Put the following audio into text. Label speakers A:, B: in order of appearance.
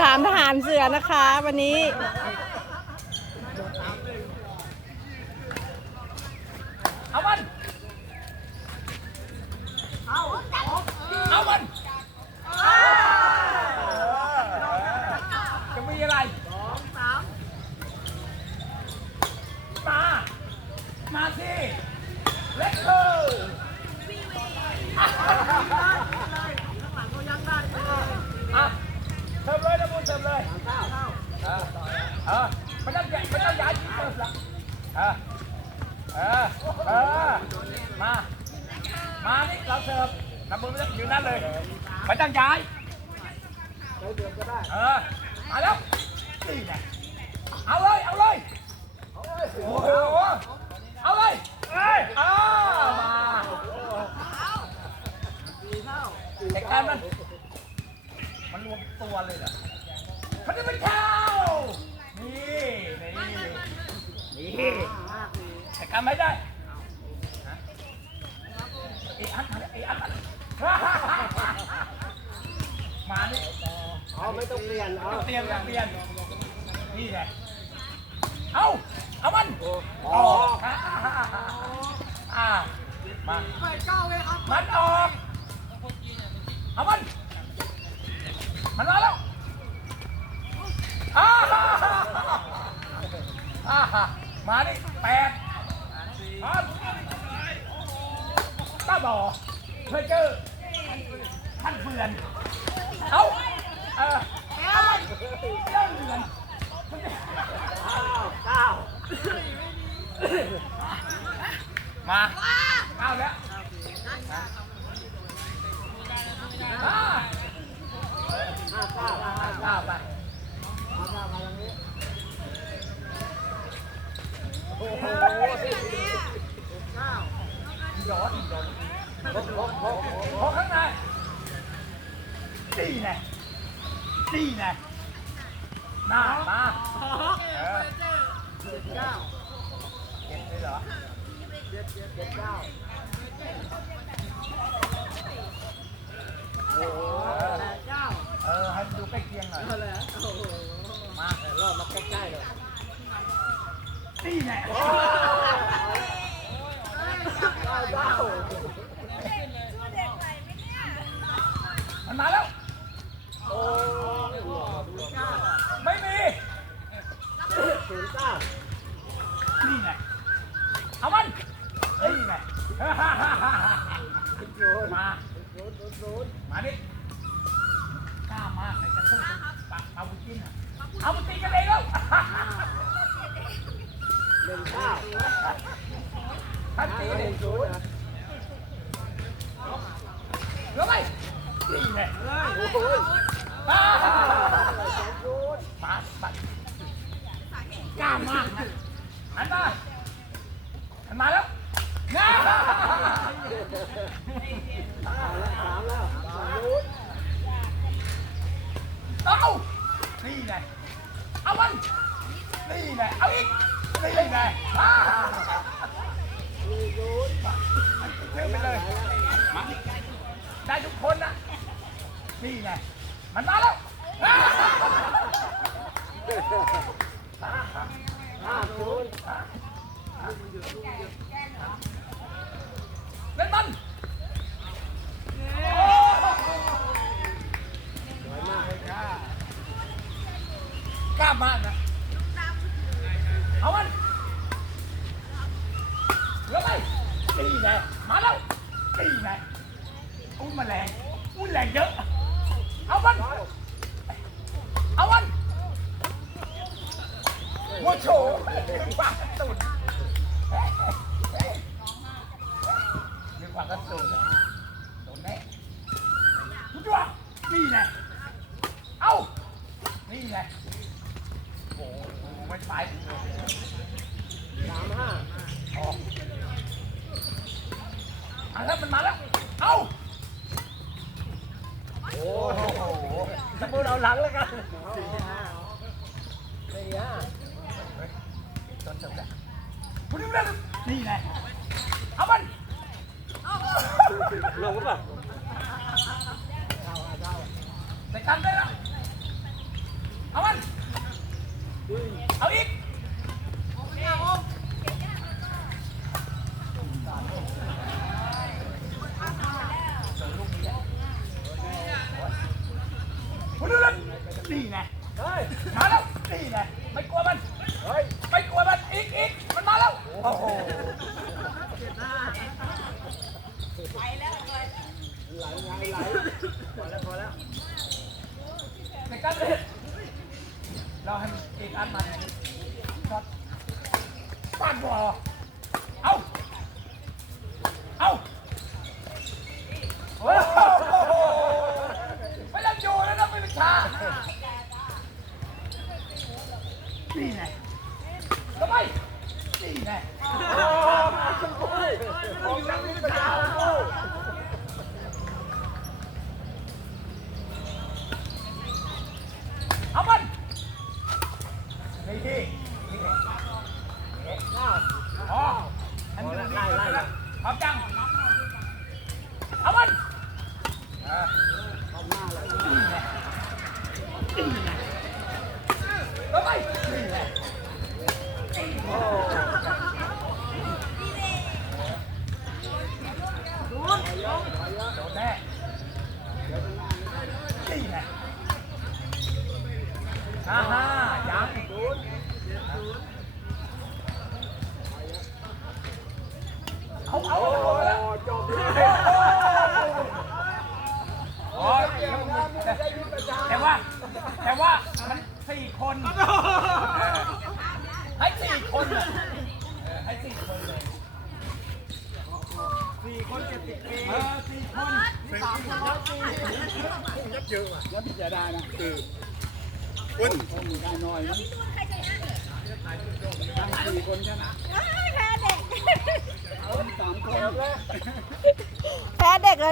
A: สามทหารเสือนะคะ วันนี้
B: เอามัน เอาเอามันจะมีอะไรสองสามมา มาสิ เล็กเกอร์อะเติมเลยนะบุญเติมเลยเออเออไม่ต้องย้ายไม่ต้องย้ายที่เติมละ เออ เออ เออ มา มานี่เราเสิร์ฟทำมือไม่ต้องอยู่นั่นเลยไม่ต้งย้ายเออ มาแล้วนี่ไงเอาเลย เอาเลย โอ้โหเอาเลยเอ้ยอ้ามาไอ้การมัน มันรวมตัวเลยเหรอมันจะเป็นเท้านี่นี่นี่ แต่การไม่ได้ไอ้อันไอ้อันมานี่
C: อ๋อไม่ต้องเปลี่ยนอ๋อ
B: เตรียมเตรียมนี่ไงเอาเอามันออกอ่ามามันออกเอามันมันมาแล้วอ่าอ่า มานี่แปดครับต้าบอเคยเจอท่านเฟือนเอาเออเอามันเจ้าเรือน
C: เก้า
B: มาเอาแล้วอ่า
C: ห้าเก้าห้า
B: เอาไป
C: เก้ามาตรงนี้ โอ้โหสิเก้า
B: ย้อนย้อน
C: หกหกหก
B: พอข้างในดีแน่ดี แน่หน้ามาเออ
C: เจ็ดเก้า
B: เก็บเลยเหรอ
C: เจ็ดเจ็ดเจ็ดเก้าโอ้โหแปดเก้า
B: เออให้มันดูใกล้เคียงหน่อย
C: เอาเลยโอ้โห
B: มา
C: รอบมาใกล้ๆเลย
B: ดีแน่
C: เก้าเก้า
B: มันมาแล้ว
C: โอ้
B: ไม่มี
C: นี่
B: ไงเอามันนี่ไงมา
C: ศูนย์ศูนย์ศูน
B: มาดิกล้ามากเลยจะสู้ปากเอาบุกินเอาบุกินกันเลยแล้ว
C: หนึ่งเก้า
B: ทัน
C: หนึ่
B: ดิ
C: งศูนย์
B: เหลือไหมนี่ไง
C: โอ้โห
B: อ่า
C: สองศูนย์
B: มากล้ามากนะหันมาหันมาแล้วง่า
C: สามแล้วสามศูนย์
B: เอานี่ไงเอามันนี่ไงเอาอีกนี่ไงอ่า
C: สี่ศูนย์
B: เชื่อไปเลยมาได้ทุกคนนะนี่ไง มันมาแล้วอ่า
C: ห้าศูนย์
B: เล่นมันโอ้
C: สวยมาก
B: กล้ามากนะเอามันเหลือไหมตีไงมาแล้วตีไงอุ้ยแมลงอุ้ยแรงเยอะ เอามันเอามันวัวโฉปากกระตุนมีปากกระตุนโดนแน่ทุกตัวนี่ไงเอานี่ไงโอ้โหไม่ไป
C: สามห้า
B: ออกมาแล้วมันมาแล้ว เอ้า
C: โอ้
B: โอ้โห
C: สมบูรเอาหลังแล้วกันสี่ห้าสี่ห้า
B: เฮ้ยจนจบแล้วคุณนี่มันนี่ไงเอามัน
C: ลงหรือเปล่า
B: แต่กันได้แล้ว นี่ไง
C: เฮ้ย
B: มาแล้วนี่ไงไม่กลัวมัน
C: เฮ้ย
B: ไม่กลัวมันอีกอีกมันมาแล้วโอ้โห
C: ไหลไหลไหลพอแล้วพอแล้ว
B: ในการเล่นเราให้อีกอันมันช็อตปาดบอลเอาเอาโอ้โหไม่ต้องอยู่แล้วนะไม่เป็นชานี่ไงทำไมนี่ ได้
C: โอ้ยของจังนี้ประจาโอ้
B: เอามันนี่ที่นี่ไง
C: อ้าว
B: อ๋ออันนี้ไล่ไล่ละพร้อมจัง เอามันอ่า
C: เข้าหน้าเลย
B: นี่ไงนี่ไงแล้วไปนี่ไง
C: โอ้
B: โดนแน่นี่ไง ฮ่าฮ่ายัง
C: ศูนย์
B: เอาเอา
C: โอ้จบเลย
B: โอ้ยแต่ว่า แต่ว่ามันสี่คนให้สี่คนเออให้สี่คนเลย
C: สี่คนเจ็ดสิบปี
B: สี่คน
C: สามคนยัดปียัดเยอะว่ะยัดจะได้นะคือ คนแพ้เด็กแพ้เด็กเล
D: ย